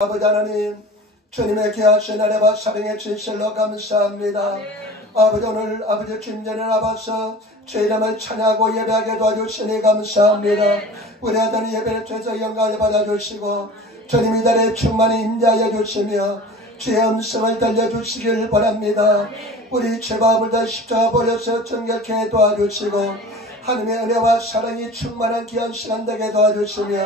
아버지 하나님, 주님의 귀하신 은혜와 사랑의 진실로 감사합니다. 아버지, 오늘 아버지 주님 전에 나와서 주 이름을 찬양하고 예배하게 도와주시니 감사합니다. 우리 아들 예배를 통해서 영광을 받아주시고 주님 이 자리에 충만히 임재하여 주시며 주의 음성을 들려주시길 바랍니다. 우리 죄바을 다 십자가 버려서 정결케 도와주시고 하나님의 은혜와 사랑이 충만한 귀한 시간 되게 도와주시며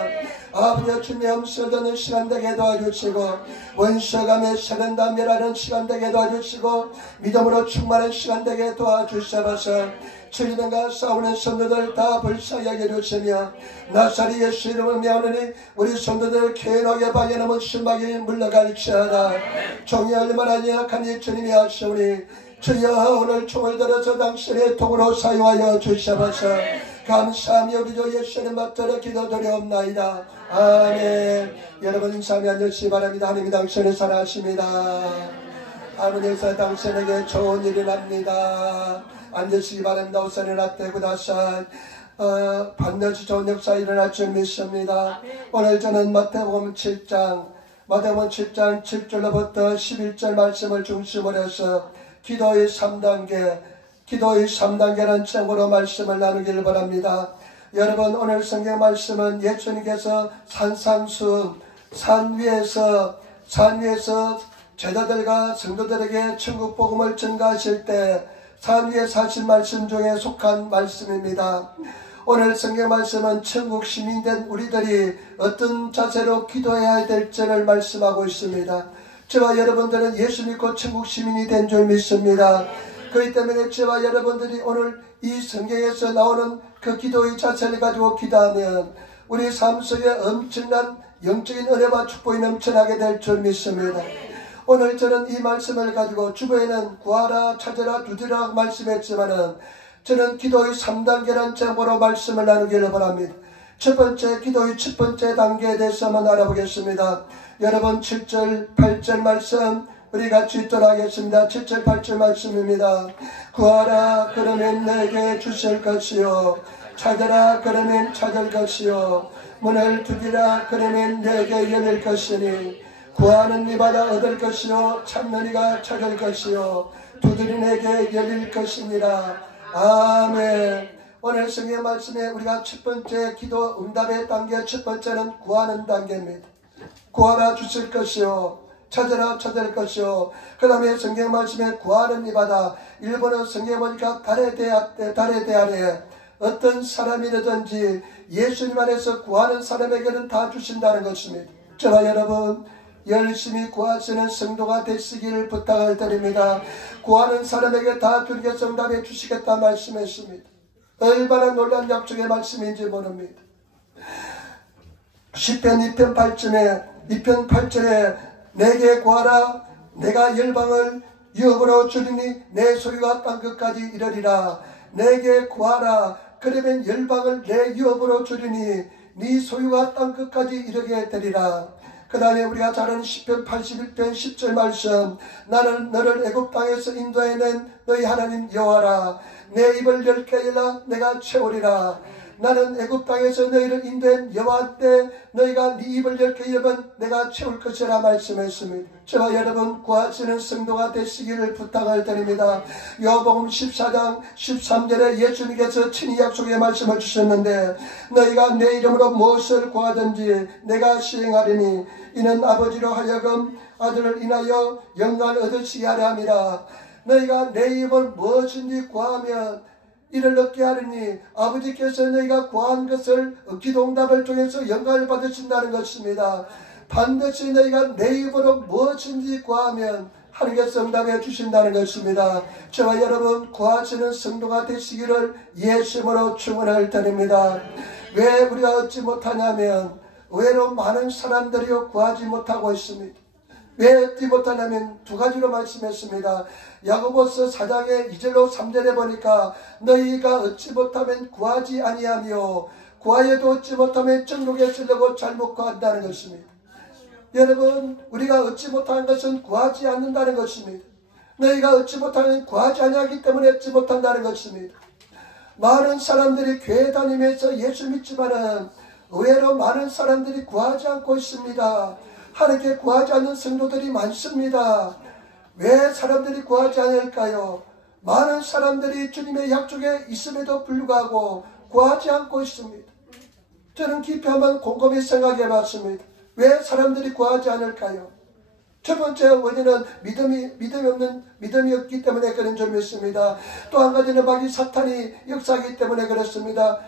아버지 주님의 음성을 듣는 시간 되게 도와주시고 원수감에 세련다 멸하는 시간 되게 도와주시고 믿음으로 충만한 시간 되게 도와주셔서 주님과 싸우는 성도들 다 불쌍히 여겨주시며 나사리 예수 이름을 명하니 우리 성도들 개인하게 방해하면 신박이 물러갈지어다. 종이 얼마나 연약하니 주님이 하시오니 주여 오늘 총을 들어서 당신의 통으로 사용하여 주셔서 감사하며 우리 주 예수님 받들어 기도드리옵나이다. 아멘. 여러분 인사하며 앉으시기 바랍니다. 하나님이 당신을 사랑하십니다. 하나님께서 당신에게 좋은 일이 납니다. 앉으시기 바랍니다. 우선은 앞대고 다산 반드시 좋은 역사 일어날 줄 믿습니다. 오늘 저는 마태복음 7장 7절로부터 11절 말씀을 중심으로 해서 기도의 3단계라는 제목으로 말씀을 나누기를 바랍니다. 여러분 오늘 성경 말씀은 예수님께서 산상수훈 산 위에서 제자들과 성도들에게 천국 복음을 전가하실 때 산 위에 사신 말씀 중에 속한 말씀입니다. 오늘 성경 말씀은 천국 시민된 우리들이 어떤 자세로 기도해야 될지를 말씀하고 있습니다. 저와 여러분들은 예수 믿고 천국 시민이 된 줄 믿습니다. 그렇기 때문에 저와 여러분들이 오늘 이 성경에서 나오는 그 기도의 자세를 가지고 기도하면 우리 삶 속에 엄청난 영적인 은혜와 축복이 넘쳐나게 될 줄 믿습니다. 오늘 저는 이 말씀을 가지고 주보에는 구하라 찾으라 두드리라 말씀했지만은 저는 기도의 3단계라는 제목으로 말씀을 나누기를 바랍니다. 첫 번째 기도의 첫 번째 단계에 대해서 한번 알아보겠습니다. 여러분 7절 8절 말씀 우리 같이 읽도록 하겠습니다. 7절 8절 말씀입니다. 구하라 그러면 내게 주실 것이요 찾으라 그러면 찾을 것이요 문을 두드리라 그러면 내게 열릴 것이니 구하는 이마다 얻을 것이요 찾는 이가 찾을 것이요 두드리는 이에게 열릴 것이니라. 아멘. 오늘 성경 말씀에 우리가 첫 번째 기도 응답의 단계 첫 번째는 구하는 단계입니다. 구하라 주실 것이요 찾으라 찾을 것이요. 그 다음에 성경 말씀에 구하는 이마다 일본어 성경 보니까 달에 대하래 어떤 사람이라든지 예수님 안에서 구하는 사람에게는 다 주신다는 것입니다. 저와 여러분 열심히 구하시는 성도가 되시기를 부탁을 드립니다. 구하는 사람에게 다 주님께서 응답해 주시겠다 말씀했습니다. 얼마나 놀라운 약속의 말씀인지 모릅니다. 시편 2편 8절에 내게 구하라 내가 열방을 유업으로 주리니 내 소유가 땅끝까지 이르리라. 내게 구하라 그러면 열방을 내 유업으로 주리니 네 소유가 땅끝까지 이르게 되리라. 그 다음에 우리가 잘 아는 시편 81편 10절 말씀 나는 너를 애굽 땅에서 인도해낸 너희 하나님 여호와라. 내 입을 열게 열라 내가 채우리라. 나는 애굽 땅에서 너희를 인도한 여호와 때 너희가 네 입을 열게 열면 내가 채울 것이라 말씀했습니다. 저와 여러분 구하시는 성도가 되시기를 부탁을 드립니다. 요한복음 14장 13절에 예수님께서 친히 약속의 말씀을 주셨는데 너희가 내 이름으로 무엇을 구하든지 내가 시행하리니 이는 아버지로 하여금 아들을 인하여 영광을 얻으시게 하려 함이라. 너희가 내 이름을 무엇인지 구하면 이를 얻게 하리니 아버지께서 너희가 구한 것을 기도응답을 통해서 영광을 받으신다는 것입니다. 반드시 너희가 내 입으로 무엇인지 구하면 하나님께서 응답해 주신다는 것입니다. 저와 여러분 구하시는 성도가 되시기를 예수님으로 축원을 드립니다. 왜 우리가 얻지 못하냐면 의외로 많은 사람들이 구하지 못하고 있습니다. 왜 얻지 못하냐면 두 가지로 말씀했습니다. 야고보서 4장의 2절로 3절에 보니까 너희가 얻지 못하면 구하지 아니하며 구하여도 얻지 못하면 천국에 쓰려고 잘못 구한다는 것입니다. 여러분 우리가 얻지 못하는 것은 구하지 않는다는 것입니다. 너희가 얻지 못하면 구하지 아니하기 때문에 얻지 못한다는 것입니다. 많은 사람들이 교회 다니면서 예수 믿지만은 의외로 많은 사람들이 구하지 않고 있습니다. 하나님께 구하지 않는 성도들이 많습니다. 왜 사람들이 구하지 않을까요? 많은 사람들이 주님의 약속에 있음에도 불구하고 구하지 않고 있습니다. 저는 깊이 한번 곰곰이 생각해 봤습니다. 왜 사람들이 구하지 않을까요? 첫 번째 원인은 믿음이 없기 때문에 그런 점이 있습니다. 또 한 가지는 마귀 사탄이 역사하기 때문에 그렇습니다.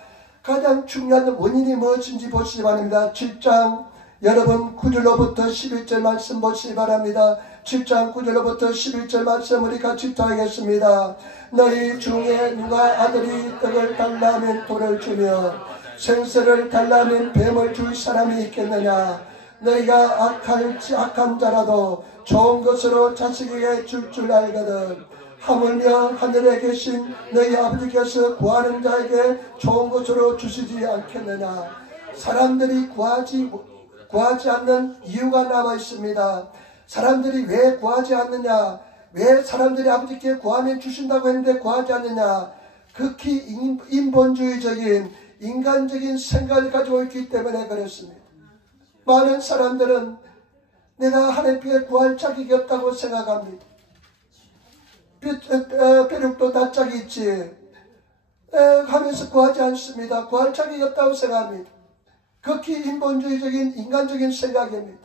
가장 중요한 원인이 무엇인지 보시기 바랍니다. 7장 여러분 9절로부터 11절 말씀 보시기 바랍니다. 7장 9절로부터 11절 말씀 우리 같이 읽겠습니다. 너희 중에 누가 아들이 떡을 달라면 돌을 주며 생새를 달라면 뱀을 줄 사람이 있겠느냐. 너희가 악한 자라도 좋은 것으로 자식에게 줄 줄 알거든. 하물며 하늘에 계신 너희 아버지께서 구하는 자에게 좋은 것으로 주시지 않겠느냐. 사람들이 구하지 않는 이유가 나와 있습니다. 사람들이 왜 구하지 않느냐. 왜 사람들이 아버지께 구하면 주신다고 했는데 구하지 않느냐. 극히 인본주의적인 인간적인 생각을 가지고 있기 때문에 그렇습니다. 많은 사람들은 내가 하나님께 구할 자격이 없다고 생각합니다. 벼룩도 다 짝이 있지 하면서 구하지 않습니다. 구할 자격이 없다고 생각합니다. 극히 인본주의적인 인간적인 생각입니다.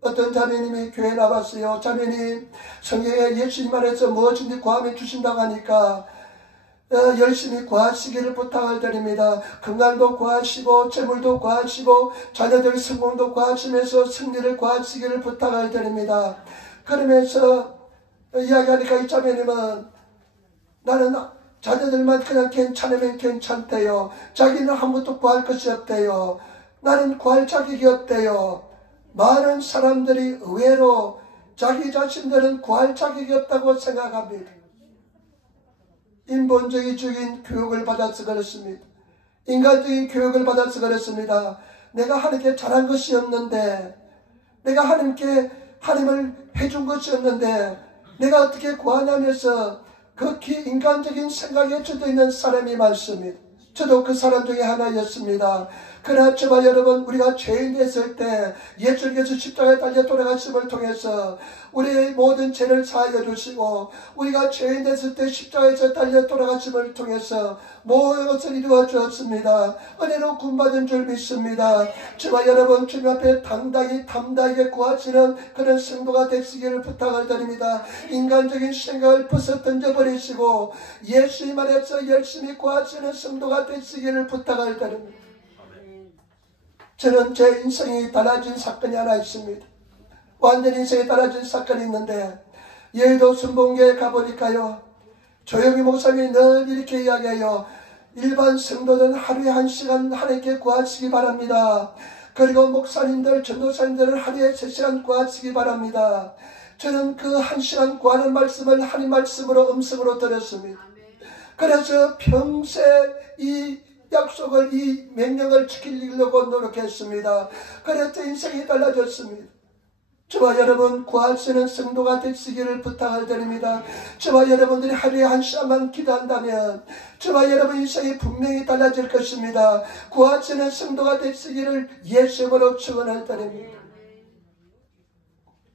어떤 자매님이 교회에 나왔어요. 자매님, 성경에 예수님 안에서 무엇인지 구하면 주신다고 하니까 열심히 구하시기를 부탁을 드립니다. 건강도 구하시고 재물도 구하시고 자녀들 성공도 구하시면서 승리를 구하시기를 부탁을 드립니다. 그러면서 이야기하니까 이 자매님은 나는 자녀들만 그냥 괜찮으면 괜찮대요. 자기는 아무것도 구할 것이 없대요. 나는 구할 자격이 없대요. 많은 사람들이 의외로 자기 자신들은 구할 자격이 없다고 생각합니다. 인본주의적인 교육을 받아서 그렇습니다. 인간적인 교육을 받아서 그렇습니다. 내가 하나님께 잘한 것이 없는데, 내가 하나님을 해준 것이 없는데 내가 어떻게 구하냐면서 극히 인간적인 생각에 젖어 있는 사람이 많습니다. 저도 그 사람 중에 하나였습니다. 그러나 저와 여러분, 우리가 죄인 됐을 때 예수님께서 십자가에 달려 돌아가심을 통해서 우리의 모든 죄를 사하여 주시고, 우리가 죄인 됐을 때 십자가에서 달려 돌아가심을 통해서 모든 것을 이루어 주었습니다. 은혜로 구원받은 줄 믿습니다. 저와 여러분, 주님 앞에 당당히 담대하게 구하시는 그런 성도가 되시기를 부탁을 드립니다. 인간적인 생각을 벗어 던져버리시고 예수님 안에서 열심히 구하시는 성도가 되시기를 부탁을 드립니다. 저는 제 인생이 달라진 사건이 하나 있습니다. 완전히 인생이 달라진 사건이 있는데, 여의도 순복음교회에 가보니까요, 조영희 목사님이 늘 이렇게 이야기해요. 일반 성도들은 하루에 1시간 하나님께 구하시기 바랍니다. 그리고 목사님들, 전도사님들은 하루에 3시간 구하시기 바랍니다. 저는 그 1시간 구하는 말씀을 하나님 말씀으로 음성으로 들었습니다. 그래서 평생 이 약속을, 이 명령을 지키려고 노력했습니다. 그래서 인생이 달라졌습니다. 저와 여러분, 구하시는 성도가 되시기를 부탁을 드립니다. 저와 여러분들이 하루에 1시간만 기도한다면 저와 여러분 인생이 분명히 달라질 것입니다. 구하시는 성도가 되시기를 예수님으로 축원을 드립니다.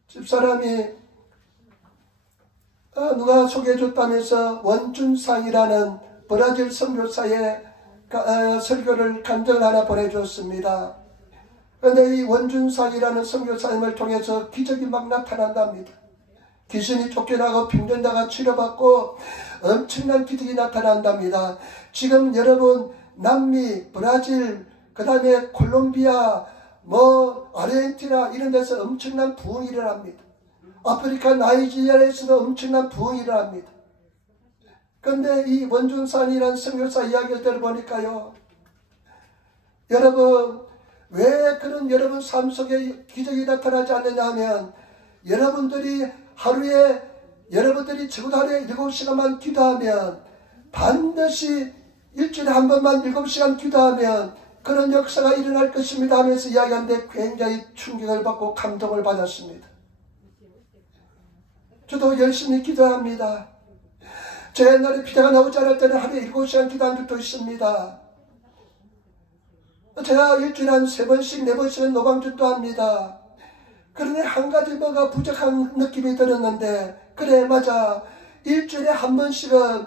집사람이 누가 소개해줬다면서 원준상이라는 브라질 선교사의 설교를 간증을 하나 보내줬습니다. 그런데 이 원준상이라는 선교사님을 통해서 기적이 막 나타난답니다. 귀신이 쫓겨나고 병든자가 치료받고 엄청난 기적이 나타난답니다. 지금 여러분, 남미, 브라질, 그 다음에 콜롬비아, 아르헨티나 이런 데서 엄청난 부흥이 일어납니다. 아프리카 나이지리아에서도 엄청난 부흥이 일어납니다. 그런데 이 원준산이라는 선교사 이야기를 들어보니까요, 여러분, 왜 그런 여러분 삶 속에 기적이 나타나지 않느냐 하면, 여러분들이 적어도 하루에 7시간만 기도하면, 반드시 일주일에 한 번만 7시간 기도하면 그런 역사가 일어날 것입니다 하면서 이야기하는데 굉장히 충격을 받고 감동을 받았습니다. 저도 열심히 기도합니다. 제 옛날에 비자가 나오지 않을 때는 하루에 7시간 기도한 적도 있습니다. 제가 일주일에 한 3번씩 4번씩은 노방전도 합니다. 그런데 한 가지 뭐가 부족한 느낌이 들었는데, 그래 맞아, 일주일에 한 번씩은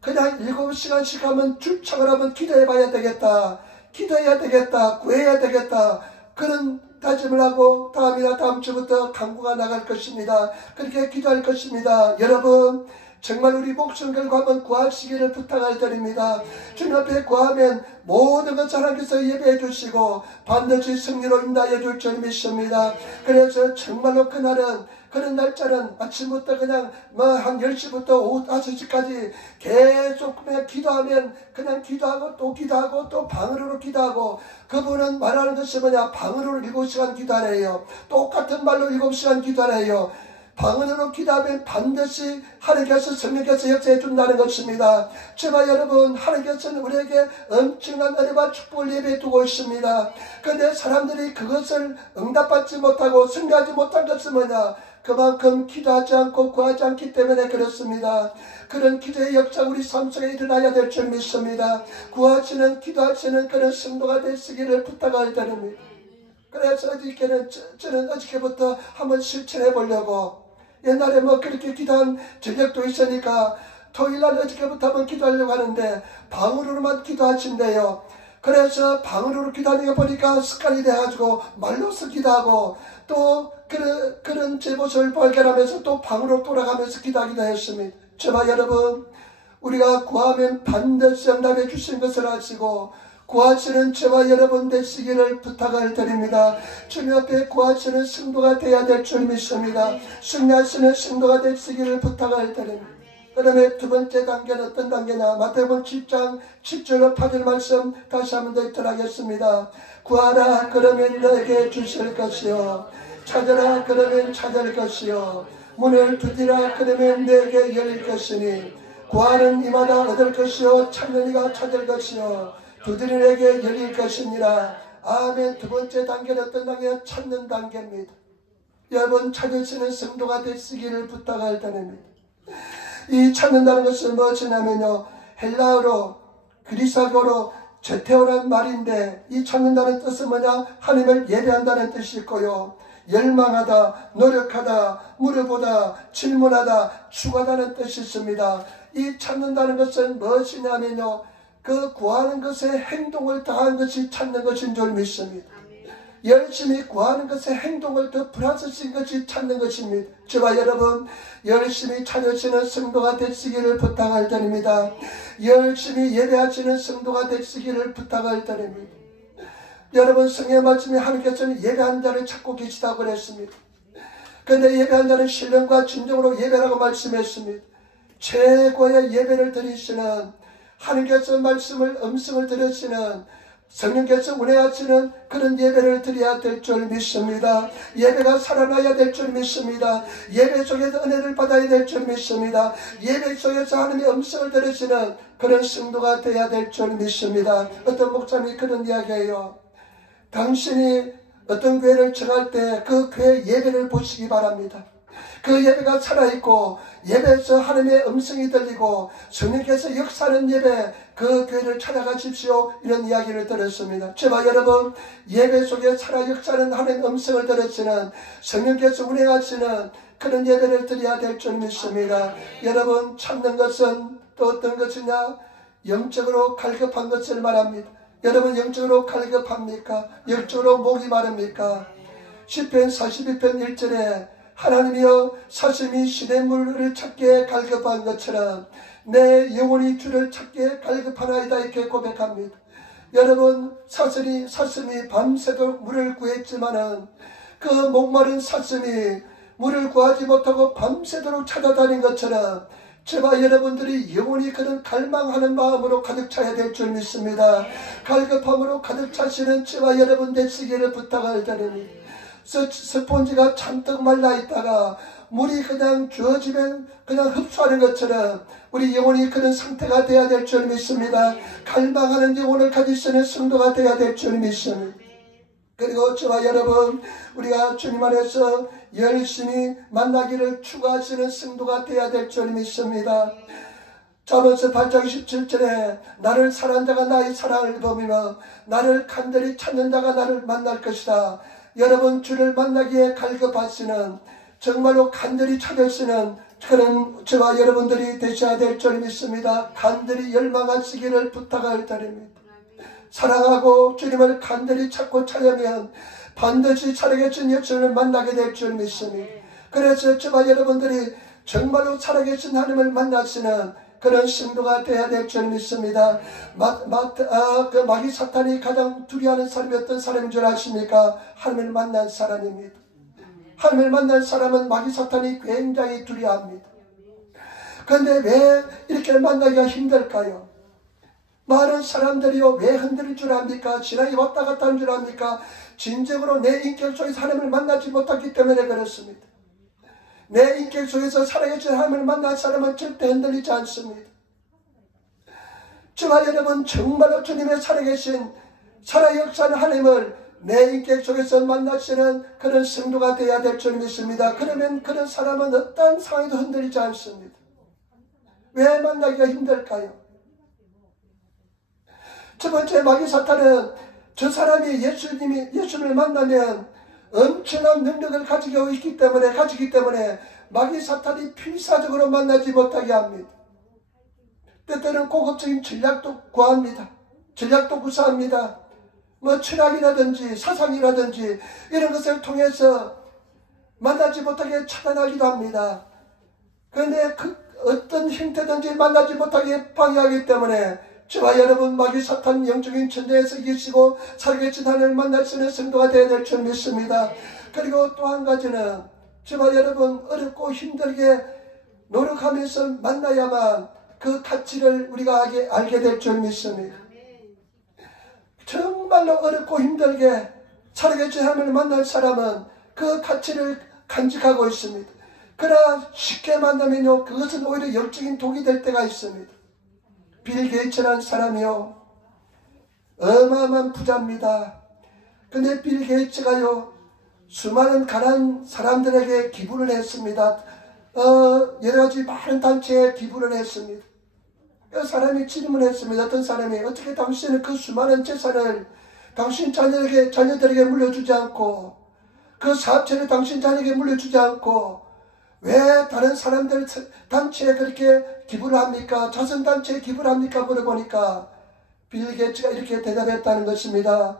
그냥 7시간씩 하면 출첵을 하면 기도해 봐야 되겠다, 기도해야 되겠다, 구해야 되겠다, 그런 다짐을 하고 다음이나 다음 주부터 강구가 나갈 것입니다. 그렇게 기도할 것입니다. 여러분, 정말 우리 목숨 걸고 한번 구하시기를 부탁을 드립니다. 주님 앞에 구하면 모든 것 하나님께서 예배해 주시고 반드시 승리로 인도하여 줄 줄 믿습니다. 그래서 정말로 그런 날짜는 아침부터 그냥 한 10시부터 오후 5시까지 계속 그냥 기도하면 그냥 기도하고 또 기도하고 또 방으로 기도하고, 그분은 말하는 것이 뭐냐, 방으로 7시간 기도하래요. 똑같은 말로 7시간 기도하래요. 방언으로 기도하면 반드시 하나님께서 성령께서 역사해 준다는 것입니다. 제발 여러분, 하나님께서는 우리에게 엄청난 은혜와 축복을 예배해 두고 있습니다. 그런데 사람들이 그것을 응답받지 못하고 승리하지 못한 것은 뭐냐, 그만큼 기도하지 않고 구하지 않기 때문에 그렇습니다. 그런 기도의 역사 우리 삶 속에 일어나야 될 줄 믿습니다. 구하시는 기도하시는 그런 성도가 되시기를 부탁을 드립니다. 그래서 저는 어저께부터 한번 실천해 보려고, 옛날에 뭐 그렇게 기도한 전력도 있으니까 토요일날 어저께부터 한번 기도하려고 하는데 방으로만 기도하신대요. 그래서 방으로 기도하는 거 보니까 습관이 돼가지고 말로서 기도하고 또 그런 제 모습을 발견하면서 또 방으로 돌아가면서 기도하기도 했습니다. 제발 여러분, 우리가 구하면 반드시 응답해 주신 것을 아시고 구하시는 저와 여러분 되시기를 부탁을 드립니다. 주님 앞에 구하시는 성도가 되어야 될 줄 믿습니다. 승리하시는 성도가 되시기를 부탁을 드립니다. 그다음에 두 번째 단계는 어떤 단계냐, 마태복음 7장 7절로 8절 말씀 다시 한번 더 읽도록 하겠습니다. 구하라 그러면 너에게 주실 것이요, 찾아라 그러면 찾을 것이요, 문을 두드리라 그러면 너에게 열릴 것이니, 구하는 이마다 얻을 것이요, 찾는 이가 찾을 것이요, 두드리에게 열릴 것이니라. 아멘. 두 번째 단계는 어떤 단계냐, 찾는 단계입니다. 여러분, 찾으시는 성도가 되시기를 부탁을 드립니다. 이 찾는다는 것은 무엇이냐면요, 헬라어로 그리스어로 제테오라는 말인데, 이 찾는다는 뜻은 뭐냐, 하나님을 예배한다는 뜻이 있고요, 열망하다, 노력하다, 물어보다, 질문하다, 추구하다는 뜻이 있습니다. 이 찾는다는 것은 무엇이냐면요, 그 구하는 것에 행동을 더한 것이 찾는 것인 줄 믿습니다. 열심히 구하는 것에 행동을 더 플러스신 것이 찾는 것입니다. 저와 여러분, 열심히 찾으시는 성도가 되시기를 부탁을 드립니다. 열심히 예배하시는 성도가 되시기를 부탁을 드립니다. 여러분, 성경의 말씀에 하나님께서는 예배한 자를 찾고 계시다고 그랬습니다. 그런데 예배한 자는 신령과 진정으로 예배라고 말씀했습니다. 최고의 예배를 드리시는, 하나님께서 말씀을 음성을 들으시는, 성령께서 운행하시는 그런 예배를 드려야 될 줄 믿습니다. 예배가 살아나야 될 줄 믿습니다. 예배 속에서 은혜를 받아야 될 줄 믿습니다. 예배 속에서 하나님의 음성을 들으시는 그런 성도가 되어야 될 줄 믿습니다. 어떤 목사님이 그런 이야기예요. 당신이 어떤 교회를 정할 때 그 교회 예배를 보시기 바랍니다. 그 예배가 살아있고 예배에서 하나님의 음성이 들리고 성령께서 역사하는 예배, 그 교회를 찾아가십시오. 이런 이야기를 들었습니다. 제발 여러분, 예배 속에 살아 역사하는 하나님의 음성을 들으시는, 성령께서 운행하시는 그런 예배를 드려야 될 줄 믿습니다. 여러분, 찾는 것은 또 어떤 것이냐, 영적으로 갈급한 것을 말합니다. 여러분, 영적으로 갈급합니까? 영적으로 목이 마릅니까? 시편 42편 1절에 하나님이여 사슴이 시냇물을 찾기에 갈급한 것처럼 내 영혼이 주를 찾기에 갈급하나이다, 이렇게 고백합니다. 여러분, 사슴이 밤새도록 물을 구했지만은 그 목마른 사슴이 물을 구하지 못하고 밤새도록 찾아다닌 것처럼 제발 여러분들이 영원히 그런 갈망하는 마음으로 가득 차야 될 줄 믿습니다. 갈급함으로 가득 차시는 제발 여러분 되시기를 부탁을 드립니다. 스폰지가 잔뜩 말라있다가 물이 그냥 주어지면 그냥 흡수하는 것처럼 우리 영혼이 그런 상태가 되어야 될 줄 믿습니다. 갈망하는 영혼을 가지시는 성도가 되어야 될 줄 믿습니다. 그리고 저와 여러분, 우리가 주님 안에서 열심히 만나기를 추구하시는 성도가 되어야 될 줄 믿습니다. 잠언서 8장 17절에 나를 사랑하는 자가 나의 사랑을 범이며 나를 간절히 찾는 자가 나를 만날 것이다. 여러분 주를 만나기에 갈급하시는, 정말로 간절히 찾으시는 그런 저와 여러분들이 되셔야 될 줄 믿습니다. 간절히 열망하시기를 부탁을 드립니다. 사랑하고 주님을 간절히 찾고 찾으면 반드시 살아계신 예수를 만나게 될 줄 믿습니다. 그래서 저와 여러분들이 정말로 살아계신 하나님을 만나시는 그런 신도가 되어야 될 줄 믿습니다. 마귀 사탄이 가장 두려워하는 사람이 어떤 사람인 줄 아십니까? 하나님을 만난 사람입니다. 하나님을 만난 사람은 마귀 사탄이 굉장히 두려워합니다. 그런데 왜 이렇게 만나기가 힘들까요? 많은 사람들이요, 왜 흔들릴 줄 압니까? 신앙이 왔다 갔다 하는 줄 압니까? 진정으로 내 인격 속에서 하나님을 만나지 못했기 때문에 그렇습니다. 내 인격 속에서 살아계신 하나님을 만난 사람은 절대 흔들리지 않습니다. 저와 여러분 정말로 주님의 살아계신 살아역사하는 하나님을 내 인격 속에서 만나시는 그런 성도가 되어야 될 줄 믿습니다. 그러면 그런 사람은 어떤 상황에도 흔들리지 않습니다. 왜 만나기가 힘들까요? 첫 번째, 마귀 사탄은 저 사람이 예수님을 만나면 엄청난 능력을 가지기 때문에 마귀 사탄이 필사적으로 만나지 못하게 합니다. 때때는 고급적인 전략도 구합니다. 전략도 구사합니다. 철학이라든지 사상이라든지 이런 것을 통해서 만나지 못하게 차단하기도 합니다. 그런데 어떤 형태든지 만나지 못하게 방해하기 때문에 저와 여러분 마귀 사탄 영적인 전쟁에서 이기시고 살아계신 하나님을 만날 수 있는 성도가 되어야 될 줄 믿습니다. 그리고 또 한 가지는 저와 여러분 어렵고 힘들게 노력하면서 만나야만 그 가치를 우리가 알게 될 줄 믿습니다. 정말로 어렵고 힘들게 살아계신 하나님을 만날 사람은 그 가치를 간직하고 있습니다. 그러나 쉽게 만나면요, 그것은 오히려 영적인 독이 될 때가 있습니다. 빌 게이츠라는 사람이요, 어마어마한 부자입니다. 근데 빌 게이츠가요, 수많은 가난한 사람들에게 기부를 했습니다. 여러가지 많은 단체에 기부를 했습니다. 그 사람이 질문했습니다. 어떤 사람이 어떻게 당신은 그 수많은 재산을 당신 자녀들에게 물려주지 않고 그 사업체를 당신 자녀에게 물려주지 않고 왜 다른 사람들 단체에 그렇게 기부를 합니까? 자선단체에 기부를 합니까? 물어보니까 빌 게이츠가 이렇게 대답했다는 것입니다.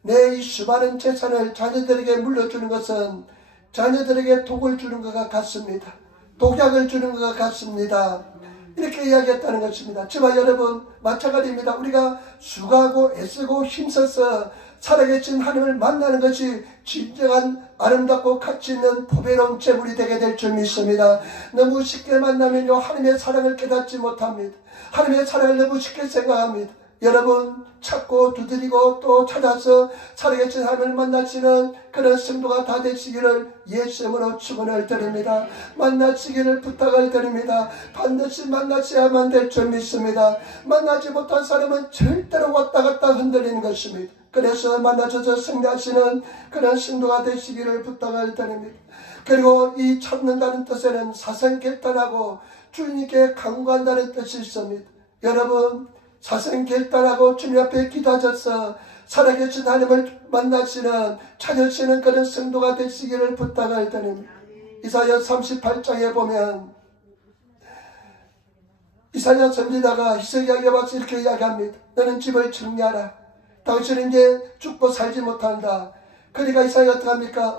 내 이 수많은 재산을 자녀들에게 물려주는 것은 자녀들에게 독을 주는 것과 같습니다. 독약을 주는 것과 같습니다. 이렇게 이야기했다는 것입니다. 저와 여러분 마찬가지입니다. 우리가 수고하고 애쓰고 힘써서 살아계신 하나님을 만나는 것이 진정한 아름답고 가치 있는 보배로운 재물이 되게 될 줄 믿습니다. 너무 쉽게 만나면요, 하나님의 사랑을 깨닫지 못합니다. 하나님의 사랑을 너무 쉽게 생각합니다. 여러분 찾고 두드리고 또 찾아서 살아계신 하나님을 만나시는 그런 성도가 다 되시기를 예수님으로 축원을 드립니다. 만나시기를 부탁을 드립니다. 반드시 만나셔야만 될 줄 믿습니다. 만나지 못한 사람은 절대로 왔다 갔다 흔들리는 것입니다. 그래서 만나셔서 승리하시는 그런 성도가 되시기를 부탁을 드립니다. 그리고 이 찾는다는 뜻에는 사생결단하고 주님께 간구한다는 뜻이 있습니다. 여러분 사생결단하고 주님 앞에 기도하셔서 살아계신 하나님을 만나시는 찾으시는 그런 성도가 되시기를 부탁을 드립니다. 이사야 38장에 보면 이사야 선지자가 히스기야에게 와서 이렇게 이야기합니다. 너는 집을 정리하라. 당신은 이제 죽고 살지 못한다. 그러니까 이사야가 어떻게 합니까?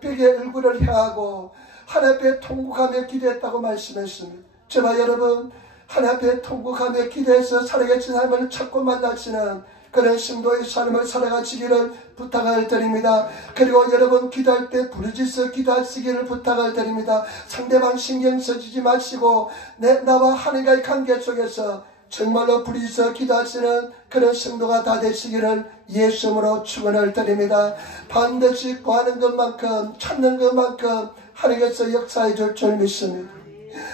벽에 얼굴을 향하고 하나님 앞에 통곡하며 기도했다고 말씀했습니다. 저와 여러분 하나님 앞에 통곡하며 기도해서 살아계신 하나님을 찾고 만나시는 그런 성도의 삶을 살아가시기를 부탁을 드립니다. 그리고 여러분 기도할 때 부르짖어 기도하시기를 부탁을 드립니다. 상대방 신경 쓰지 마시고 나와 하나님과의 관계 속에서 정말로 부르짖어 기도하시는 그런 성도가 다 되시기를 예수님으로 축원을 드립니다. 반드시 구하는 것만큼 찾는 것만큼 하나님께서 역사해 줄 줄 믿습니다.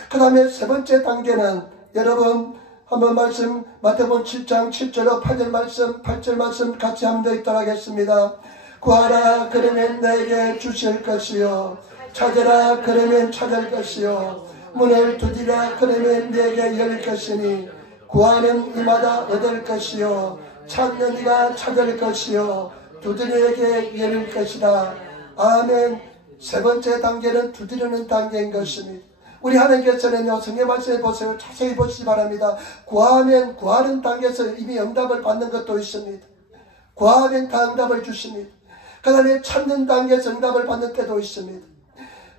그 다음에 세 번째 단계는 여러분 한번 말씀 마태복음 7장 7절로 8절 말씀 같이 한번 더 읽도록 하겠습니다. 구하라 그러면 내게 주실 것이요 찾으라 그러면 찾을 것이요 문을 두드리라 그러면 내게 열 것이니 구하는 이마다 얻을 것이요 찾는 이가 찾을 것이요 두드리에게 열릴 것이다. 아멘. 세 번째 단계는 두드리는 단계인 것입니다. 우리 하나님께서는요, 성경 말씀해 보세요. 자세히 보시기 바랍니다. 구하면 구하는 단계에서 이미 응답을 받는 것도 있습니다. 구하면 다 응답을 주십니다. 그 다음에 찾는 단계에서 응답을 받는 때도 있습니다.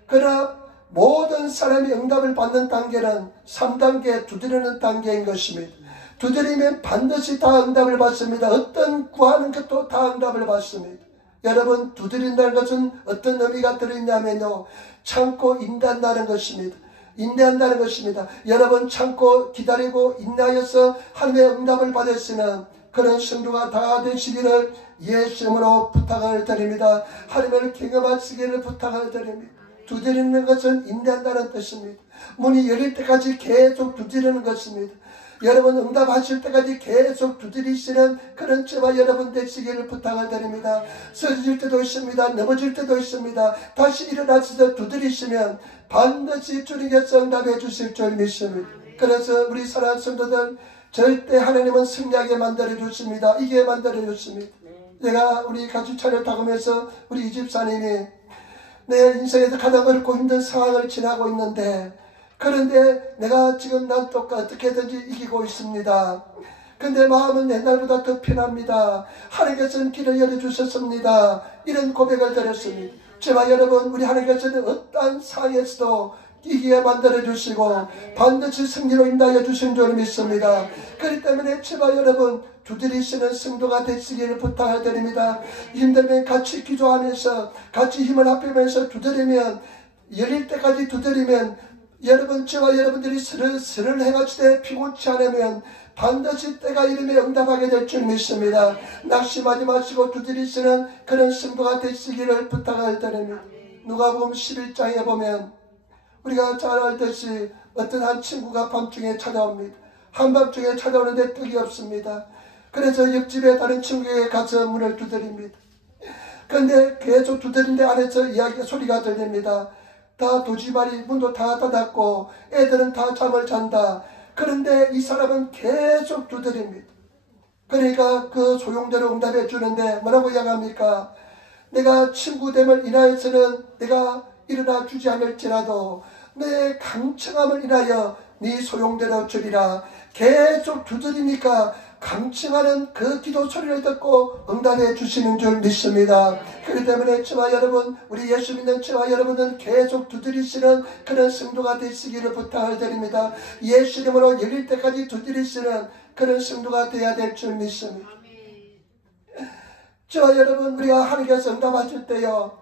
그러나 모든 사람이 응답을 받는 단계는 3단계 두드리는 단계인 것입니다. 두드리면 반드시 다 응답을 받습니다. 어떤 구하는 것도 다 응답을 받습니다. 여러분, 두드린다는 것은 어떤 의미가 들어있냐면요, 참고 인내한다는 것입니다. 인내한다는 것입니다. 여러분, 참고 기다리고 인내하여서 하나님의 응답을 받으시는 그런 성도가 다 되시기를 예수 이름으로 부탁을 드립니다. 하나님을 경험하시기를 부탁을 드립니다. 두드리는 것은 인내한다는 뜻입니다. 문이 열릴 때까지 계속 두드리는 것입니다. 여러분, 응답하실 때까지 계속 두드리시는 그런 저와 여러분 되시기를 부탁을 드립니다. 쓰러질 때도 있습니다. 넘어질 때도 있습니다. 다시 일어나셔서 두드리시면 반드시 주님께서 응답해 주실 줄 믿습니다. 그래서 우리 사랑하는 성도들, 절대 하나님은 승리하게 만들어 주십니다. 이게 만들어 주십니다. 제가 우리 가족 차를 타고면서 우리 이 집사님이 내 인생에서 가장 어렵고 힘든 상황을 지나고 있는데, 그런데 내가 지금 난 어떻게든지 이기고 있습니다. 근데 마음은 옛날보다 더 편합니다. 하나님께서는 길을 열어주셨습니다. 이런 고백을 드렸습니다. 제발 여러분, 우리 하나님께서는 어떠한 상황에서도 이기게 만들어주시고 반드시 승리로 인도하여 주신 줄 믿습니다. 그렇기 때문에 제발 여러분, 두드리시는 성도가 되시기를 부탁을 드립니다. 힘들면 같이 기도하면서 같이 힘을 합하면서 두드리면, 열릴 때까지 두드리면, 여러분, 저와 여러분들이 스를 행하시되 피곤치 않으면 반드시 때가 이름에 응답하게 될 줄 믿습니다. 낙심하지 마시고 두드리시는 그런 성도가 되시기를 부탁을 드립니다. 누가복음 11장에 보면 우리가 잘 알듯이 어떤 한 친구가 밤중에 찾아옵니다. 한밤중에 찾아오는데 떡이 없습니다. 그래서 옆집에 다른 친구에게 가서 문을 두드립니다. 그런데 계속 두드리는데 안에서 소리가 들립니다. 다 도지발이 문도 다 닫았고 애들은 다 잠을 잔다. 그런데 이 사람은 계속 두드립니다. 그러니까 그 소용대로 응답해 주는데 뭐라고 이야기합니까? 내가 친구됨을 인하여서는 내가 일어나 주지 않을지라도 내 강청함을 인하여 네 소용대로 주리라. 계속 두드리니까 강청하는 그 기도 소리를 듣고 응답해 주시는 줄 믿습니다. 그렇기 때문에 저와 여러분, 우리 예수 믿는 저와 여러분은 계속 두드리시는 그런 성도가 되시기를 부탁을 드립니다. 예수 이름으로 열릴 때까지 두드리시는 그런 성도가 되어야 될 줄 믿습니다. 저와 여러분, 우리가 하나님께서 응답하실 때요,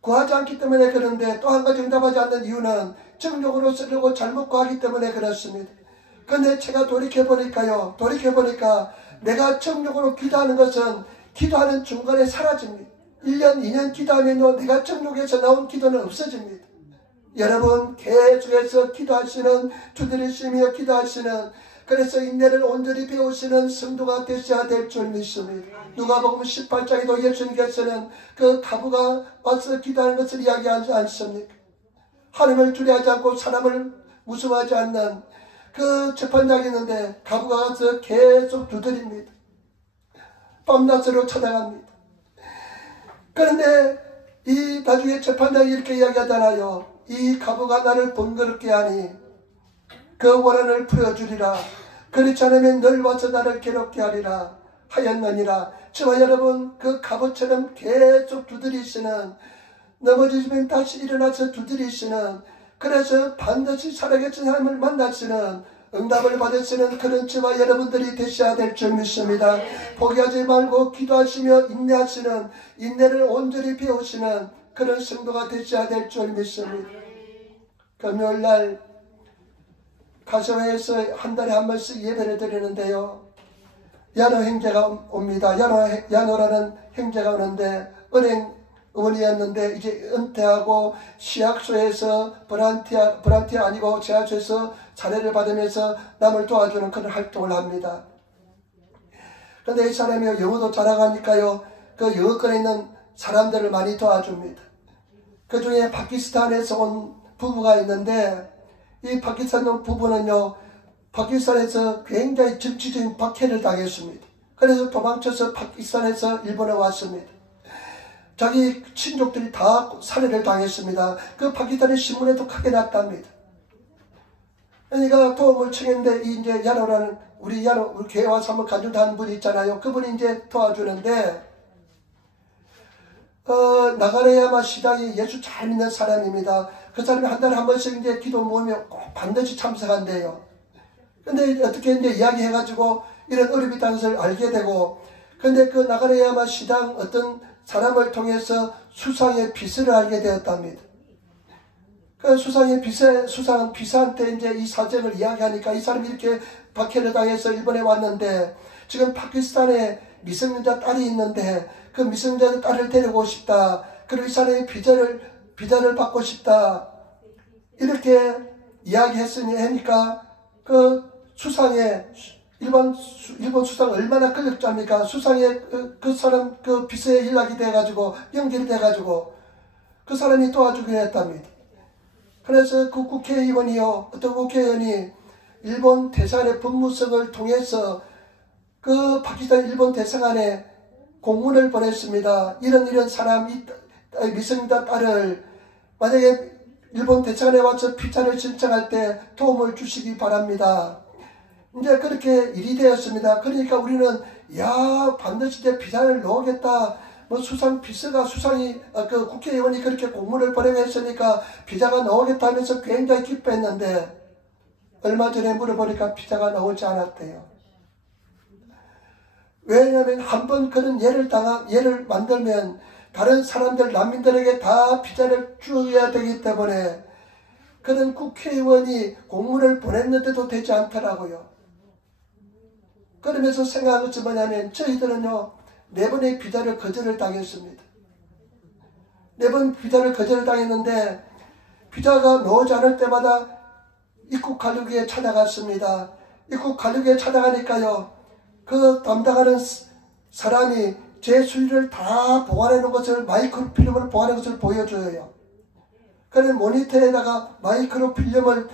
구하지 않기 때문에 그런데 또 한 가지 응답하지 않는 이유는 정욕으로 쓰려고 잘못 구하기 때문에 그렇습니다. 근데 제가 돌이켜보니까 내가 정욕으로 기도하는 것은 기도하는 중간에 사라집니다. 1년, 2년 기도하면요, 내가 정욕에서 나온 기도는 없어집니다. 여러분, 계속해서 기도하시는, 두드리시며 기도하시는, 그래서 인내를 온전히 배우시는 성도가 되셔야 될 줄 믿습니다. 누가복음 18장에도 예수님께서는 그 가부가 와서 기도하는 것을 이야기하지 않습니까? 하나님을 두려워하지 않고 사람을 무서워하지 않는 그 재판장이 있는데 가부가 가서 계속 두드립니다. 밤낮으로 찾아갑니다. 그런데 이 나중에 재판장이 이렇게 이야기하잖아요. 이 가부가 나를 번거롭게 하니 그 원한을 풀어주리라. 그렇지 않으면 늘 와서 나를 괴롭게 하리라 하였느니라. 저와 여러분, 그 가부처럼 계속 두드리시는, 넘어지시면 다시 일어나서 두드리시는, 그래서 반드시 살아계신 하나님을 만나시는, 응답을 받으시는 그런 저와 여러분들이 되셔야 될 줄 믿습니다. 포기하지 말고 기도하시며 인내하시는, 인내를 온전히 배우시는 그런 성도가 되셔야 될 줄 믿습니다. 금요일날 가서회에서 한 달에 한 번씩 예배를 드리는데요, 야노 형제가 옵니다. 야노라는 형제가 오는데 은행 의원이었는데 이제 은퇴하고 시약소에서 보란티아 아니고 제약소에서 사례를 받으면서 남을 도와주는 그런 활동을 합니다. 그런데 이 사람이 영어도 잘하니까요, 그 영어권에 있는 사람들을 많이 도와줍니다. 그 중에 파키스탄에서 온 부부가 있는데 이 파키스탄 부부는요, 파키스탄에서 굉장히 정치적인 박해를 당했습니다. 그래서 도망쳐서 파키스탄에서 일본에 왔습니다. 자기 친족들이 다 살해를 당했습니다. 그 파키스탄의 신문에도 크게 났답니다. 그러니까 도움을 청했는데 이제 야노라는 우리 교회 와서 한번 간주하는 분이 있잖아요. 그분이 이제 도와주는데 나가레야마 시당이 예수 잘 믿는 사람입니다. 그 사람이 한 달에 한 번씩 이제 기도 모임에 꼭 반드시 참석한대요. 근데 어떻게 이제 이야기해가지고 이런 어려움이 있다는 것을 알게 되고, 근데 그 나가레야마 시당 어떤 사람을 통해서 수상의 비서를 알게 되었답니다. 그 수상은 비서한테 이제 이 사정을 이야기하니까 이 사람이 이렇게 박해를 당해서 일본에 왔는데 지금 파키스탄에 미성년자 딸이 있는데 그 미성년자 딸을 데리고 싶다. 그리고 이 사람의 비자를 받고 싶다. 이렇게 이야기했으니 하니까 그 수상의 일본 수상 얼마나 권력자입니까? 수상의 그 사람 그 비서에 연락이 돼가지고 연결이 돼가지고 그 사람이 도와주기로 했답니다. 그래서 그 국회의원이요, 어떤 국회의원이 일본 대사관의 법무성을 통해서 그 파키스탄 일본 대사관에 공문을 보냈습니다. 이런 사람이 미성년자 딸을 만약에 일본 대사관에 와서 비자를 신청할 때 도움을 주시기 바랍니다. 이제 그렇게 일이 되었습니다. 그러니까 우리는 반드시 이제 비자를 넣겠다. 뭐 그 국회의원이 그렇게 공문을 보내고 했으니까 비자가 나오겠다 하면서 굉장히 기뻐했는데 얼마 전에 물어보니까 비자가 나오지 않았대요. 왜냐하면 한번 그런 예를 만들면 다른 사람들, 난민들에게 다 비자를 줘야 되기 때문에 그런 국회의원이 공문을 보냈는데도 되지 않더라고요. 그러면서 생각한 것이 뭐냐면 저희들은요 4번의 비자를 거절을 당했습니다. 4번 비자를 거절을 당했는데 비자가 나오지 않을 때마다 입국 관리국에 찾아갔습니다. 입국 관리국에 찾아가니까요 그 담당하는 사람이 제 수리를 다 보관해 놓은 것을 마이크로필름을 보관해 놓은 것을 보여줘요. 그런 모니터에다가 마이크로필름을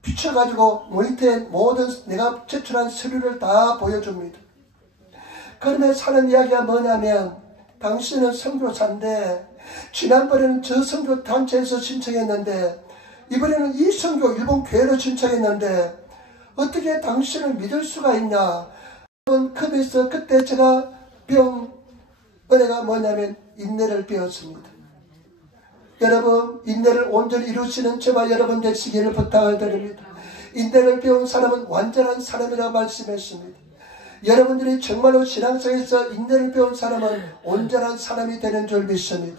비춰가지고 모니터에 모든 내가 제출한 서류를 다 보여줍니다. 그러면서 하는 이야기가 뭐냐면 당신은 선교사인데 지난번에는 저 선교 단체에서 신청했는데 이번에는 이 선교 일본 교회로 신청했는데 어떻게 당신을 믿을 수가 있냐. 컵에서 그때 제가 배운 은혜가 뭐냐면 인내를 배웠습니다. 여러분 인내를 온전히 이루시는 저와 여러분 되시기를 부탁을 드립니다. 인내를 배운 사람은 완전한 사람이라고 말씀했습니다. 여러분들이 정말로 신앙생에서 인내를 배운 사람은 온전한 사람이 되는 줄 믿습니다.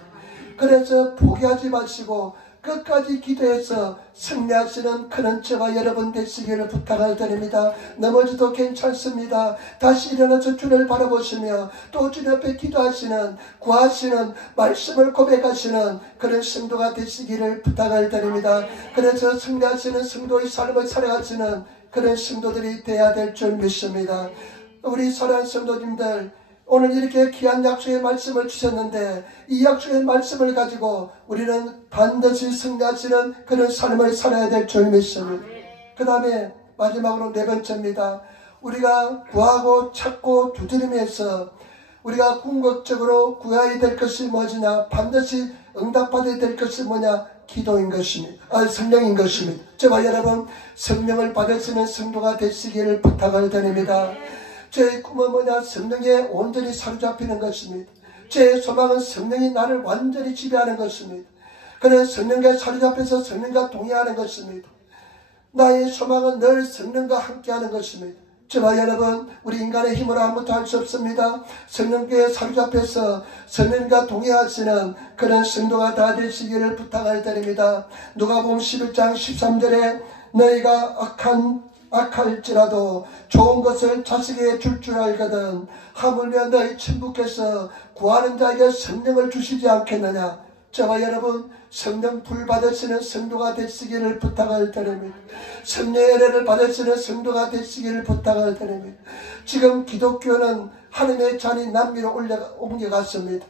그래서 포기하지 마시고 끝까지 기도해서 승리하시는 그런 저와 여러분 되시기를 부탁을 드립니다. 넘어져도 괜찮습니다. 다시 일어나서 주를 바라보시며 또 주님 앞에 기도하시는 구하시는 말씀을 고백하시는 그런 성도가 되시기를 부탁을 드립니다. 그래서 승리하시는 성도의 삶을 살아가시는 그런 성도들이 되어야 될 줄 믿습니다. 우리 사랑하는 성도님들 오늘 이렇게 귀한 약속의 말씀을 주셨는데 이 약속의 말씀을 가지고 우리는 반드시 승리하시는 그런 삶을 살아야 될 줄 믿습니다. 그 다음에 마지막으로 4번째입니다. 우리가 구하고 찾고 두드리면서 우리가 궁극적으로 구해야 될 것이 뭐냐, 반드시 응답받아야 될 것이 뭐냐, 기도인 것입니다. 성령인 것입니다. 저와 여러분 성령을 받으시는 성도가 되시기를 부탁을 드립니다. 제 꿈은 뭐냐, 성령에 온전히 사로잡히는 것입니다. 제 소망은 성령이 나를 완전히 지배하는 것입니다. 그래서 성령과 사로잡혀서 성령과 동의하는 것입니다. 나의 소망은 늘 성령과 함께하는 것입니다. 저와 여러분 우리 인간의 힘으로 아무것도 할 수 없습니다. 성령께 사로잡혀서 성령과 동의하시는 그런 성도가 다 되시기를 부탁을 드립니다. 누가복음 11장 13절에 너희가 악할지라도 좋은 것을 자식에게 줄 줄 알거든 하물며 너희 천부께서 구하는 자에게 성령을 주시지 않겠느냐. 저와 여러분 성령 불 받으시는 성도가 되시기를 부탁을 드립니다. 성령의 은혜를 받으시는 성도가 되시기를 부탁을 드립니다. 지금 기독교는 하나님의 잔이 남미로 옮겨갔습니다.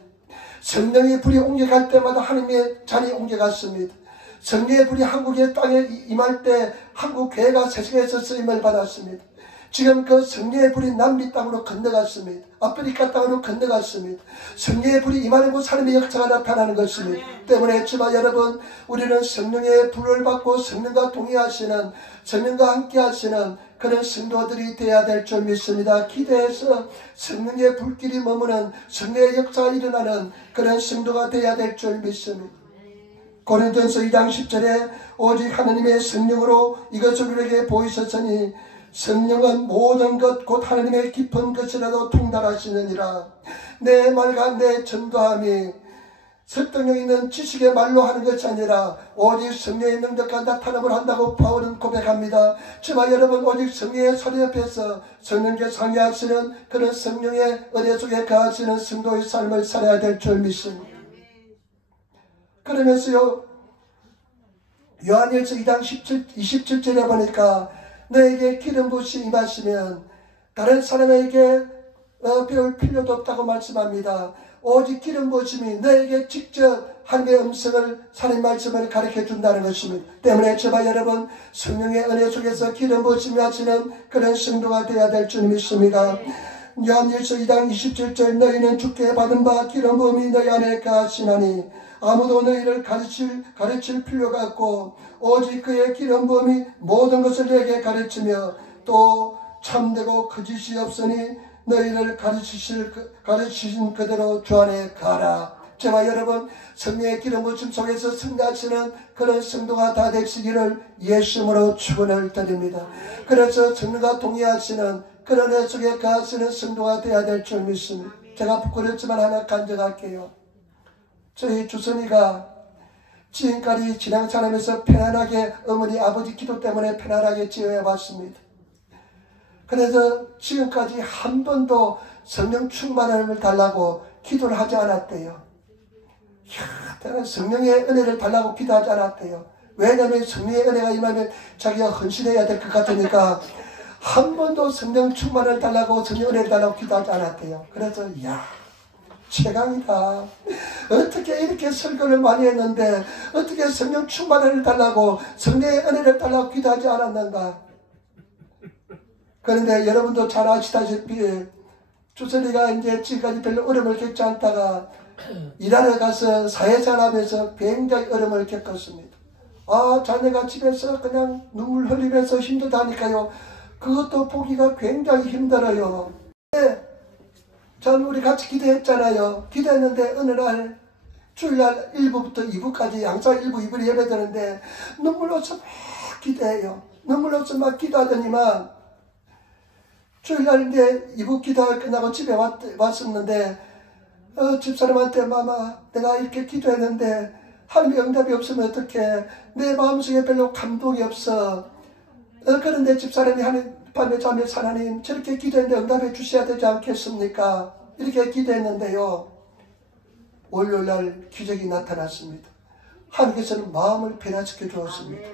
성령의 불이 옮겨갈 때마다 하나님의 잔이 옮겨갔습니다. 성령의 불이 한국의 땅에 임할 때 한국 교회가 세상에서 쓰임을 받았습니다. 지금 그 성령의 불이 남미 땅으로 건너갔습니다. 아프리카 땅으로 건너갔습니다. 성령의 불이 임하는 곳 사람의 역사가 나타나는 것입니다. 때문에 주마 여러분, 우리는 성령의 불을 받고 성령과 동의하시는, 성령과 함께 하시는 그런 성도들이 되어야 될 줄 믿습니다. 기대해서 성령의 불길이 머무는, 성령의 역사가 일어나는 그런 성도가 되어야 될 줄 믿습니다. 고린도전서 2장 10절에 오직 하나님의 성령으로 이것을 우리에게 보이셨으니 성령은 모든 것 곧 하나님의 깊은 것이라도 통달하시느니라. 내 말과 내 전도함이 설득력 있는 지식의 말로 하는 것이 아니라 오직 성령의 능력과 나타남을 한다고 바울은 고백합니다. 주마 여러분, 오직 성령의 소리 옆에서 성령께 상의하시는 그런 성령의 은혜 속에 거하시는 성도의 삶을 살아야 될 줄 믿습니다. 그러면서요, 요한일서 2장 27절에 보니까 너에게 기름 부으심이 임하시면 다른 사람에게 배울 필요도 없다고 말씀합니다. 오직 기름 부으심이 너에게 직접 하나님의 음성을, 하나님의 말씀을 가르쳐 준다는 것입니다. 때문에 저와 여러분, 성령의 은혜 속에서 기름 부으심이 하시는 그런 성도가 되어야 될 줄 믿습니다. 요한일서 2장 27절 너희는 주께 받은 바 기름 부음이 너희 안에 거하시나니 아무도 너희를 가르칠 필요가 없고 오직 그의 기름 부음이 모든 것을 너에게 가르치며 또 참되고 거짓이 없으니 너희를 가르치신 그대로 주 안에 가라. 저와 여러분, 성령의 기름 부으심 속에서 승리하시는 그런 성도가 다 되시기를 예수님으로 축원을 드립니다. 그래서 성령과 동의하시는 그런 애 속에 거하시는 성도가 되어야 될 줄 믿습니다. 제가 부끄럽지만 하나 간증할게요. 저희 주선이가 지금까지 신앙생활하면서 편안하게 어머니 아버지 기도 때문에 편안하게 지어왔습니다. 그래서 지금까지 한 번도 성령 충만함을 달라고 기도를 하지 않았대요. 내가 성령의 은혜를 달라고 기도하지 않았대요. 왜냐하면 성령의 은혜가 임하면 자기가 헌신해야 될 것 같으니까 한 번도 성령 충만을 달라고 성령 은혜를 달라고 기도하지 않았대요. 그래서 최강이다. 어떻게 이렇게 설교를 많이 했는데 어떻게 성령 충만을 달라고 성령의 은혜를 달라고 기도하지 않았는가. 그런데 여러분도 잘 아시다시피 주선이가 이제 지금까지 별로 어려움을 겪지 않다가 일하러 가서 사회생활하면서 굉장히 어려움을 겪었습니다. 자녀가 집에서 그냥 눈물 흘리면서 힘들다니까요. 그것도 보기가 굉장히 힘들어요. 전 우리 같이 기도했잖아요. 기도했는데 어느 날 주일날 1부부터 2부까지 항상 1부 2부를 예배드는데 눈물로서 막 기도해요. 눈물로서 막 기도하더니만 주일날 이제 2부 기도가 끝나고 집에 왔었는데 집사람한테 마마 내가 이렇게 기도했는데 하나님의 응답이 없으면 어떡해. 내 마음속에 별로 감동이 없어. 그런데 집사람이 밤에 잠에서 하나님 저렇게 기도했는데 응답해 주셔야 되지 않겠습니까? 이렇게 기도했는데요. 월요일날 기적이 나타났습니다. 하나님께서는 마음을 변화시켜 주었습니다.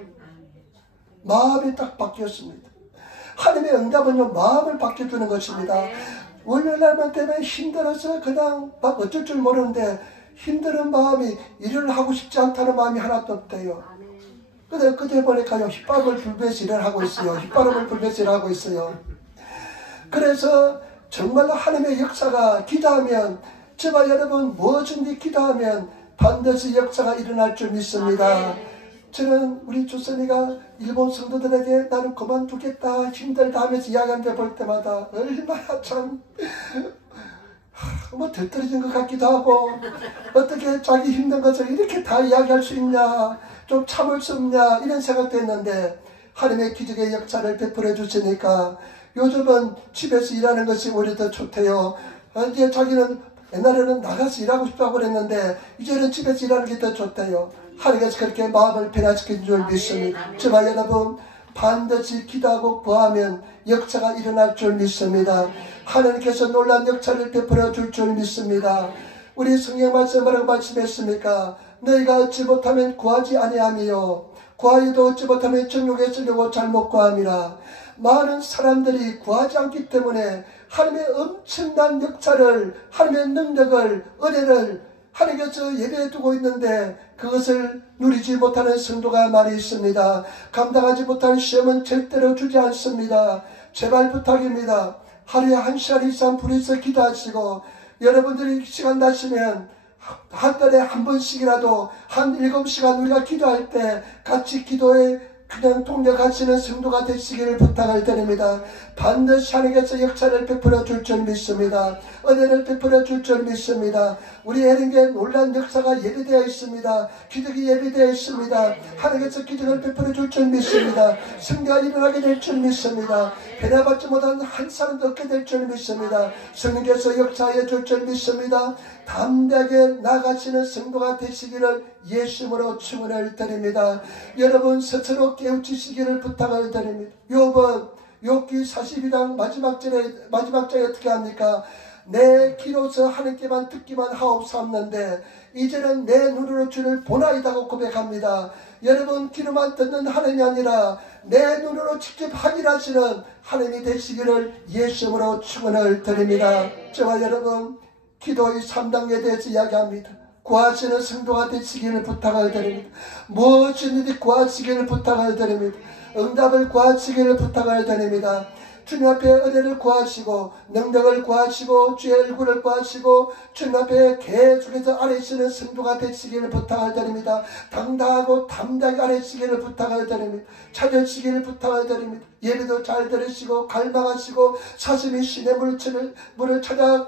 마음이 딱 바뀌었습니다. 하나님의 응답은요 마음을 바뀌어주는 것입니다. 월요일날만 되면 힘들어서 그냥 막 어쩔 줄 모르는데 힘든 마음이 일을 하고 싶지 않다는 마음이 하나도 없대요. 근데 그때 보니까요 휘바람을 불면서 일을 하고 있어요. 휘바람을 불면서 일을 하고 있어요. 그래서 정말로 하나님의 역사가 기도하면 제발 여러분 무엇인지 기도하면 반드시 역사가 일어날 줄 믿습니다. 저는 우리 조선이가 일본 성도들에게 나는 그만두겠다 힘들다 하면서 이야기하는데 볼 때마다 얼마나 참 들떨어진 것 같기도 하고 어떻게 자기 힘든 것을 이렇게 다 이야기할 수 있냐 좀 참을 수 없냐 이런 생각도 했는데 하나님의 기적의 역사를 베풀어 주시니까 요즘은 집에서 일하는 것이 오히려 더 좋대요. 이제 자기는 옛날에는 나가서 일하고 싶다고 그랬는데 이제는 집에서 일하는 게 더 좋대요. 하나님께서 그렇게 마음을 변화시킨 줄 믿습니다. 저와 여러분 반드시 기도하고 구하면 역사가 일어날 줄 믿습니다. 하나님께서 놀라운 역사를 베풀어 줄 믿습니다. 우리 성경 말씀 뭐라고 말씀했습니까? 너희가 얻지 못하면 구하지 아니하며 구하여도 얻지 못하면 정욕에 쓰려고 잘못 구함이라. 많은 사람들이 구하지 않기 때문에 하나님의 엄청난 역사를 하나님의 능력을 은혜를 하나님께서 예배에 두고 있는데 그것을 누리지 못하는 성도가 많이 있습니다. 감당하지 못할 시험은 절대로 주지 않습니다. 제발 부탁입니다. 하루에 1시간 이상 불에서 기도하시고, 여러분들이 시간 나시면 한 달에 한 번씩이라도 한 7시간 우리가 기도할 때 같이 기도에 그냥 동력하시는 성도가 되시기를 부탁을 드립니다. 반드시 하나님께서 역사를 베풀어 줄 줄 믿습니다. 은혜를 베풀어 줄 줄 믿습니다. 우리 에린교회 놀란 역사가 예비되어 있습니다. 기적이 예비되어 있습니다. 하나님께서 기적을 베풀어 줄 줄 믿습니다. 승리가 일어나게 될 줄 믿습니다. 변화받지 못한 한 사람도 없게 될 줄 믿습니다. 성령께서 역사해 줄 줄 믿습니다. 담대하게 나가시는 성도가 되시기를 예수님으로 축원을 드립니다. 여러분 스스로 깨우치시기를 부탁을 드립니다. 욥기 42장 마지막 장에 어떻게 합니까? 내 귀로서 하나님께만 듣기만 하옵사옵는데 이제는 내 눈으로 주를 보나이다고 고백합니다. 여러분 귀로만 듣는 하나님이 아니라 내 눈으로 직접 확인하시는 하나님이 되시기를 예수님으로 축원을 드립니다. 저와 여러분 기도의 3단계에 대해서 이야기합니다. 구하시는 성도가 되시기를 부탁을 드립니다. 무엇이든지 구하시기를 부탁을 드립니다. 응답을 구하시기를 부탁을 드립니다. 주님 앞에 은혜를 구하시고 능력을 구하시고 주의 얼굴을 구하시고 주님 앞에 계속해서 아뢰시는 성도가 되시기를 부탁을 드립니다. 당당하고 담대하게 아뢰시기를 부탁을 드립니다. 찾으시기를 부탁을 드립니다. 예배도 잘 들으시고 갈망하시고 사슴이 시내 물을 찾아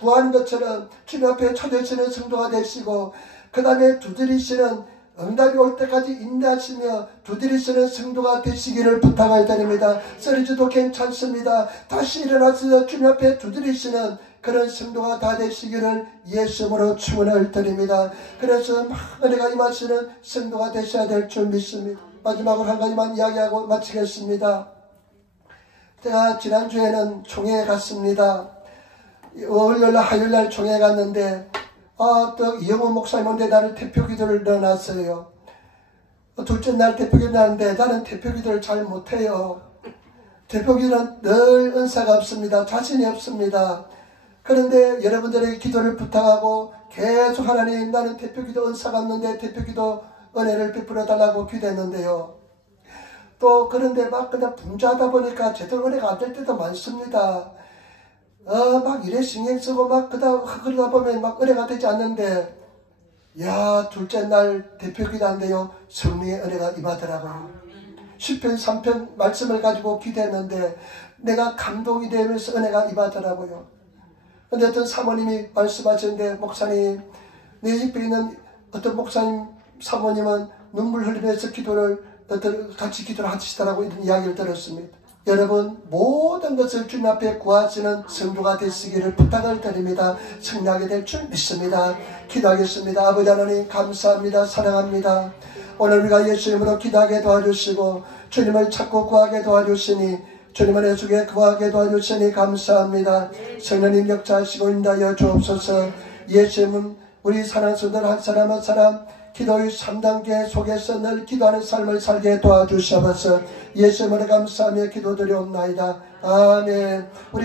구하는 것처럼 주님 앞에 찾으시는 성도가 되시고, 그 다음에 두드리시는 응답이 올 때까지 인내하시며 두드리시는 성도가 되시기를 부탁을 드립니다. 쓰러져도 괜찮습니다. 다시 일어나서 주님 앞에 두드리시는 그런 성도가 다 되시기를 예수님으로 축원을 드립니다. 그래서 막 은혜가 임하시는 성도가 되셔야 될 줄 믿습니다. 마지막으로 한 가지만 이야기하고 마치겠습니다. 제가 지난주에는 총회에 갔습니다. 월요일날 화요일날 총회에 갔는데 또 이영호 목사님한테 나를 대표기도를 넣어놨어요. 둘째 날 대표기도 넣었는데 나는 대표기도를 잘 못해요. 대표기도는 늘 은사가 없습니다. 자신이 없습니다. 그런데 여러분들에게 기도를 부탁하고 계속 하나님 나는 대표기도 은사가 없는데 대표기도 은혜를 베풀어 달라고 기도했는데요. 또 그런데 막 그냥 분주하다 보니까 제대로 은혜가 안 될 때도 많습니다. 막 이래 신경 쓰고 막 그러다 보면 막 은혜가 되지 않는데, 야 둘째 날 대표 기도한데요 성령의 은혜가 임하더라고요. 시편 3편 말씀을 가지고 기도했는데 내가 감동이 되면서 은혜가 임하더라고요. 근데 어떤 사모님이 말씀하셨는데, 목사님 내 옆에 있는 어떤 목사님 사모님은 눈물 흘리면서 같이 기도를 하시더라고, 이런 이야기를 들었습니다. 여러분 모든 것을 주님 앞에 구하시는 성도가 되시기를 부탁을 드립니다. 승리하게 될 줄 믿습니다. 기도하겠습니다. 아버지 하나님 감사합니다. 사랑합니다. 오늘 우리가 예수님으로 기도하게 도와주시고 주님을 찾고 구하게 도와주시니 주님을 애숙에 구하게 도와주시니 감사합니다. 성령님 역사하시고 인도하여 주옵소서. 예수님은 우리 사랑하는 성도들 한 사람 한 사람 기도의 3단계 속에서 늘 기도하는 삶을 살게 도와주시옵소서. 예수님을 감사하며 기도드리옵나이다. 아멘. 우리